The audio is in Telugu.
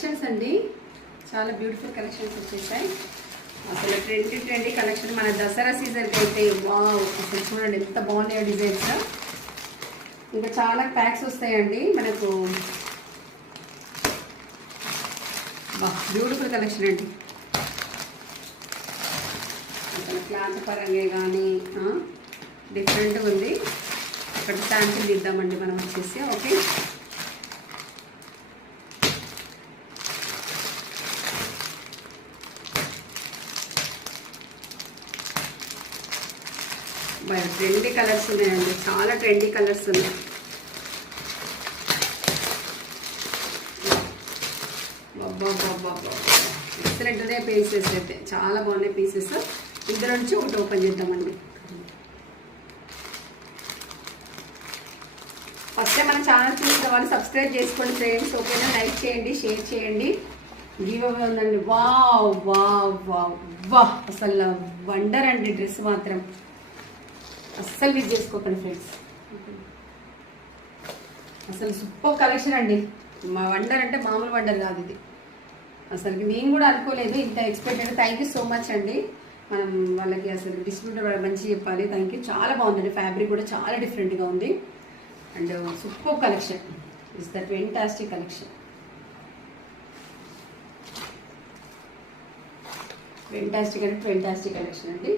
కలెక్షన్స్ అండి, చాలా బ్యూటిఫుల్ కలెక్షన్స్ వచ్చేసాయి. అసలు ట్రెండీ కలెక్షన్ మన దసరా సీజన్కి అయితే వావ్, అసలు చూడండి ఎంత బాగున్నాయో డిజైన్స్. ఇంకా చాలా ప్యాక్స్ వస్తాయండి మనకు. బ్యూటిఫుల్ కలెక్షన్ అండి. అసలు క్లాత్ పరంగా కానీ డిఫరెంట్గా ఉంది. ఒకటి శాంపిల్ తీద్దామండి మనం వచ్చేసి. ఓకే, ట్రెండీ కలర్స్ ఉన్నాయండి, చాలా ట్రెండీ కలర్స్ ఉన్నాయి. ఎక్సలెంట్ ఉన్నాయి పీసెస్ అయితే, చాలా బాగున్నాయి పీసెస్. ఇందులో నుంచి ఒకటి ఓపెన్ చేద్దామండి. ఫస్ట్ టైం మన ఛానల్ చూసిన వాళ్ళు సబ్స్క్రైబ్ చేసుకోండి ఫ్రెండ్స్. ఓకేనా, లైక్ చేయండి, షేర్ చేయండి. గివ్ అవే ఉందండి. వావ్ వావ్ వావ్ వాహ్, అసలు వండర్ అండి. డ్రెస్ మాత్రం అస్సలు మిస్ చేసుకోకండి ఫ్రెండ్స్. అసలు సూపర్ కలెక్షన్ అండి. మా వండర్ అంటే మామూలు వండర్ కాదు ఇది. అసలు నేను కూడా అనుకోలేదు ఇంత expected. Thank you so much అండి. మనం వాళ్ళకి అసలు డిస్ట్రిబ్యూటర్ మంచి చెప్పాలి. Thank you. చాలా బాగుందండి, ఫ్యాబ్రిక్ కూడా చాలా డిఫరెంట్గా ఉంది. And super collection, is the fantastic collection. Fantastic అంటే ఫెంటాస్టిక్ కలెక్షన్ అండి.